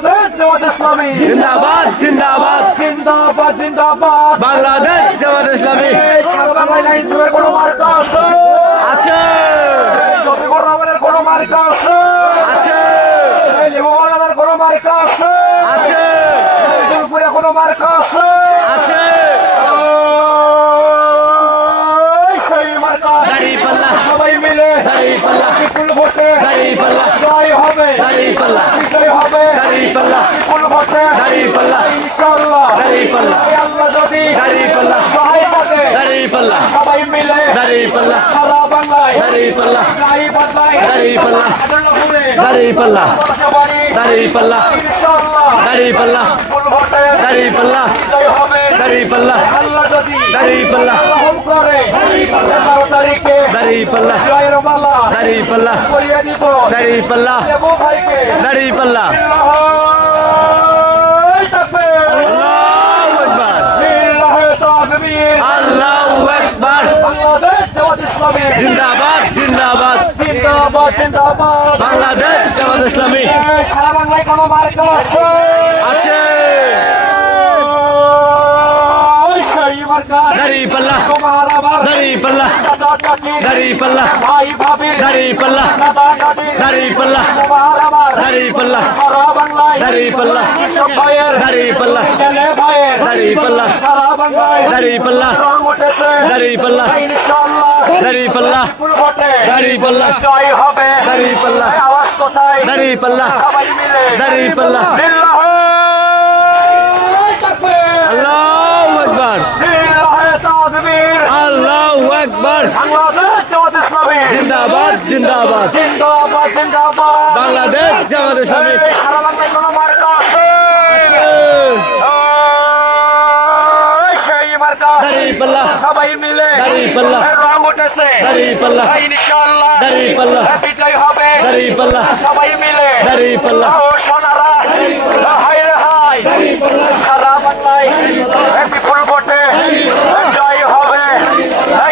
বাংলাদেশ জামাত ইসলামী জিন্দাবাদ জিন্দাবাদ জিন্দাবাদ জিন্দাবাদ। বাংলাদেশ জামাত ইসলামী সারা বাংলায় নাই সুরের কোনো মার্কা আছে? আছে শফিকুর রহমানের কোনো মার্কা আছে? আছে লিমু মাওলানার কোনো মার্কা আছে? আছে জলপুরে কোনো মার্কা আছে? আছে সেই মার্কা দাঁড়িপাল্লা সবাই মিলে দাঁড়িপাল্লা বিপুল ভোটে দাঁড়িপাল্লা জয় হবে দাঁড়িপাল্লা বিজয় হবে দাঁড়িপাল্লা বিপুল ভোটে দাঁড়িপাল্লা ইনশাআল্লাহ। দাঁড়িপাল্লা এই আল্লাহ যদি দাঁড়িপাল্লা সহায় থাকে দাঁড়িপাল্লা সবাই মিলে দাঁড়িপাল্লা সারা বাংলায় দাঁড়িপাল্লা গাড়ি বদলায় দাঁড়িপাল্লা আদালতপুরে দাঁড়িপাল্লা বাসাবাড়ি দাঁড়িপাল্লা ইনশাআল্লাহ দাঁড়িপাল্লা বিপুল ভোটে দাঁড়িপাল্লা বিজয় হবে দাঁড়িপাল্লা আল্লাহ যদি দাঁড়িপাল্লা রহম করে 11 তারিখে দাঁড়িপাল্লা জয়ের মালা দাঁড়িপাল্লা পরিয়ে দিব দাঁড়িপাল্লা দেবো ভাইকে দাঁড়িপাল্লা আল্লাহু আকবার আল্লাহু আকবার বাংলাদেশ জামাত ইসলামী জিন্দাবাদ জিন্দাবাদ জিন্দাবাদ জিন্দাবাদ। বাংলাদেশ জামাত ইসলামী সারা বাংলায় কোনো মার্কা আছে? আছে সেই মার্কা দাঁড়িপাল্লা তোমার আমার দাঁড়িপাল্লা দাদা চাচি দাঁড়িপাল্লা ভাই ভাবির দাঁড়িপাল্লা দাদা দাদির দাঁড়িপাল্লা তোমার আমার দাঁড়িপাল্লা সারা বাংলায় দাঁড়িপাল্লা কৃষক ভাইয়ের দাঁড়িপাল্লা ছেলে ভাইয়ের দাঁড়িপাল্লা সারা বাংলায় দাঁড়িপাল্লা রং উঠেছে দাঁড়িপাল্লা ইনশাআল্লাহ দাঁড়িপাল্লা বিপুল ভোটে দাঁড়িপাল্লা জয় হবে দাঁড়িপাল্লা আওয়াজ কোথায় দাঁড়িপাল্লা সবাই মিলে দাঁড়িপাল্লা লিল্লাহ তাকবীর আল্লাহু আকবার লিল্লাহ তাকবীর আল্লাহু আকবার বাংলাদেশ জামাত ইসলামী জিন্দাবাদ জিন্দাবাদ জিন্দাবাদ জিন্দাবাদ বাংলাদেশ জামাত ইসলামী এই সারা বাংলায় কোনো মার্কা আছে? সেই মার্কা দাঁড়িপাল্লা সবাই মিলে দাঁড়িপাল্লা রং উঠেছে দাঁড়িপাল্লা ইনশাআল্লাহ দাঁড়িপাল্লা বিজয় হবে দাঁড়িপাল্লা সবাই মিলে দাঁড়িপাল্লা ও সোনারা হায় রে হায় সারা বাংলায় বিপুল ভোটে জয় হবে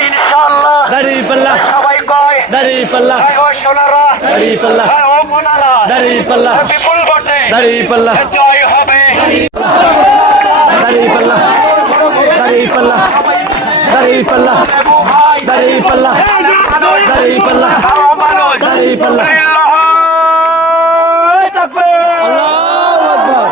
ইনশাআল্লাহ দাঁড়িপাল্লা সবাই কয় দাঁড়িপাল্লা ও সোনারা দাঁড়িপাল্লা ও মোনারা দাঁড়িপাল্লা বিপুল ভোটে দাঁড়িপাল্লা জয় হবে দাঁড়িপাল্লা দাঁড়িপাল্লা দাঁড়িপাল্লা দেবু ভাই দাঁড়িপাল্লা দাঁড়িপাল্লা আরো মানুষ দাঁড়িপাল্লা আল্লাহু আকবার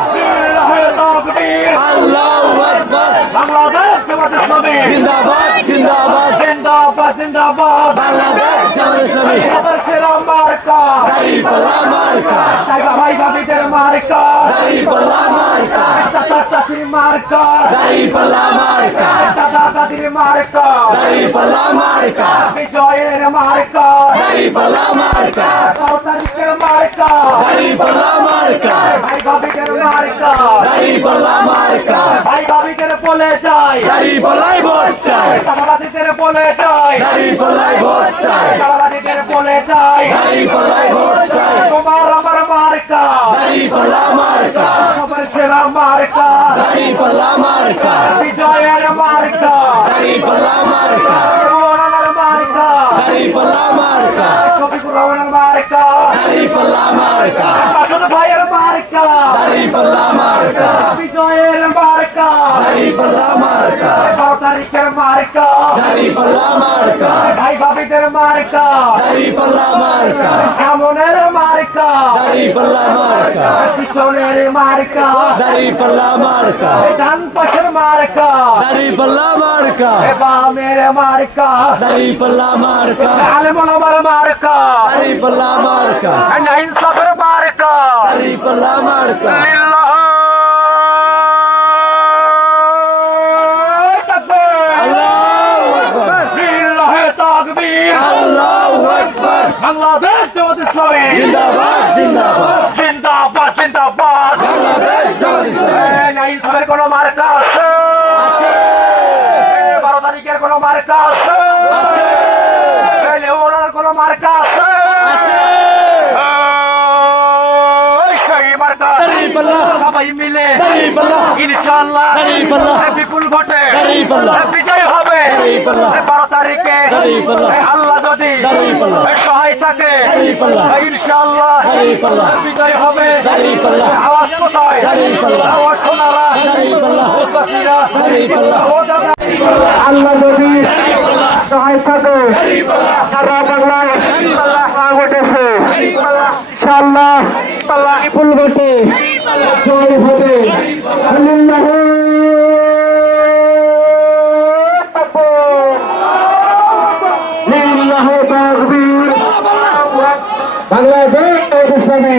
আল্লাহু আকবার বাংলাদেশ জামাত ইসলামী জিন্দাবাদ জিন্দাবাদ জিন্দাবাদ জিন্দাবাদ বাংলাদেশ জামাত ইসলামী সেরা মার্কা দাঁড়িপাল্লা মার্কা সাইবা ভাই ভাবিদের মার্কা দাঁড়িপাল্লা মার্কা চাচা চাচির মার্কা দাঁড়িপাল্লা মার্কা দাদা দাদির মার্কা দাঁড়িপাল্লা মার্কা বিজয়ের মার্কা দাঁড়িপাল্লা মার্কা 11 তারিখের মার্কা দাঁড়িপাল্লা মার্কা ভাই ভাবিদের মার্কা দাঁড়িপাল্লা মার্কা ভাই ভাবিদের বলে যায় দাঁড়িপাল্লাই ভোট চাই দাদা দাদিদের বলে যায় দাঁড়িপাল্লাই ভোট চাই দাদা দাদিদের বলে যায় দাঁড়িপাল্লাই ভোট চাই তোমার আমার মার্কা দাঁড়িপাল্লা মার্কা সবার সেরা মার্কা দাঁড়িপাল্লা মার্কা বিজয়ের মার্কা দাঁড়িপাল্লা মার্কা মৌলানার মার্কা দাঁড়িপাল্লা মার্কা শফিকুর রহমানের মার্কা দাঁড়িপাল্লা মার্কা আসদ ভাইয়ের মার্কা দাঁড়িপাল্লা মার্কা বিজয়ের মার্কা দাঁড়িপাল্লা মার্কা 11 তারিখের মার্কা দাঁড়িপাল্লা মার্কা ভাই ভাবিদের মার্কা দাঁড়িপাল্লা মার্কা সামনের মার্কা দাঁড়িপাল্লা মার্কা পিছনের মার্কা দাঁড়িপাল্লা মার্কা ডান পাশের মার্কা দাঁড়িপাল্লা মার্কা বামের মার্কা দাঁড়িপাল্লা মার্কা আলেমুল আমার মার্কা দাঁড়িপাল্লা মার্কা ইনসাফের মার্কা দাঁড়িপাল্লা মার্কা লিল্লাহ তাকবীর আল্লাহু আকবার লিল্লাহ তাকবীর আল্লাহু আকবার বাংলাদেশ জামাত ইসলামী জিন্দাবাদ জিন্দাবাদ জিন্দাবাদ জিন্দাবাদ বাংলাদেশ জামাত ইসলামী ইনসাফের কোন মার্কা আছে? আছে 12 তারিখের কোন মার্কা আছে? আছে লেওনার কোন মার্কা আছে? আছে সেই মার্কা দাঁড়িপাল্লা সবাই মিলে দাঁড়িপাল্লা ইনশাআল্লাহ দাঁড়িপাল্লা বিপুল ভোটে দাঁড়িপাল্লা বিজয় হবে দাঁড়িপাল্লা 12 তারিখে দাঁড়িপাল্লা আল্লাহ যদি দাঁড়িপাল্লা সহায় থাকে দাঁড়িপাল্লা ইনশাআল্লাহ দাঁড়িপাল্লা বিজয় হবে দাঁড়িপাল্লা আওয়াজ কোথায় দাঁড়িপাল্লা আওয়াজ শোনারা দাঁড়িপাল্লা দেশবাসীরা দাঁড়িপাল্লা আল্লাহ যদি সহায় থাকে সারা বাংলায় ঘটেছে ইনশাআল্লাহ বিপুল ভোটে জয় হবে আল্লাহু আকবার লিল্লাহি তাকবীর বাংলাদেশ ইসলামী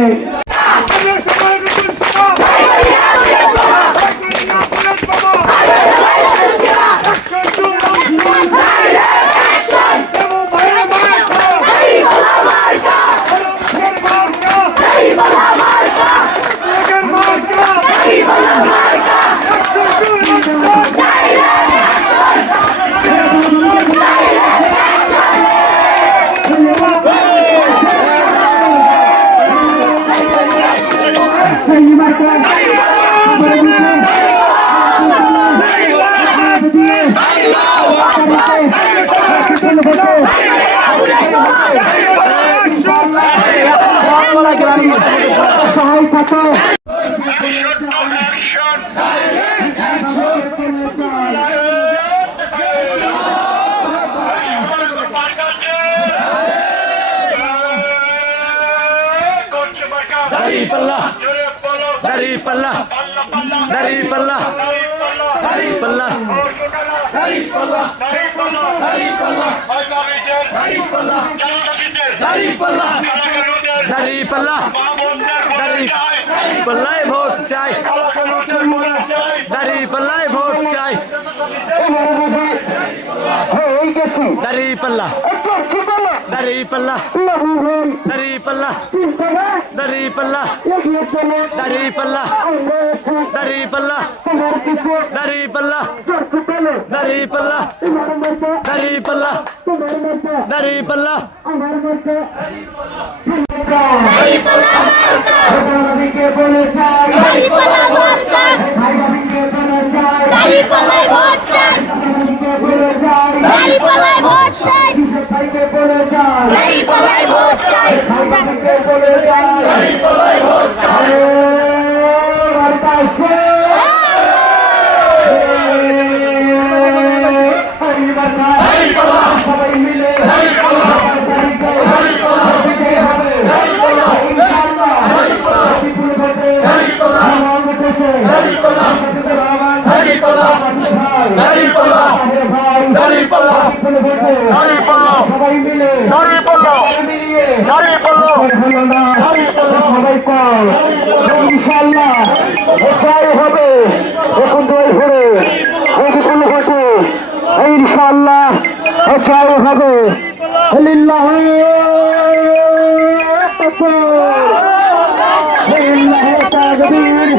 সহায় থাকো দাঁড়িপাল্লা দাঁড়িপাল্লা দাঁড়িপাল্লা দাঁড়িপাল্লা দাঁড়িপাল্লা দাঁড়িপাল্লা দাঁড়িপাল্লা দাঁড়িপাল্লা দাঁড়িপাল্লা দাঁড়িপাল্লায় ভোট চাই দাঁড়িপাল্লায় ভোট চাই দাঁড়িপাল্লা দাঁড়িপাল্লা দাঁড়িপাল্লা দাঁড়িপাল্লা দাঁড়িপাল্লা দাঁড়িপাল্লা দাঁড়িপাল্লা দাঁড়িপাল্লা দাঁড়িপাল্লা দাঁড়িপাল্লা সবাই মিলে সবাই মিলে সবাই কর ইনশাআল্লাহ জয় হবে এখন জয় হবে বিপুল ঘটে ইনশাআল্লাহ জয় হবে লিল্লাহি তাকবীর লিল্লাহি তাকবীর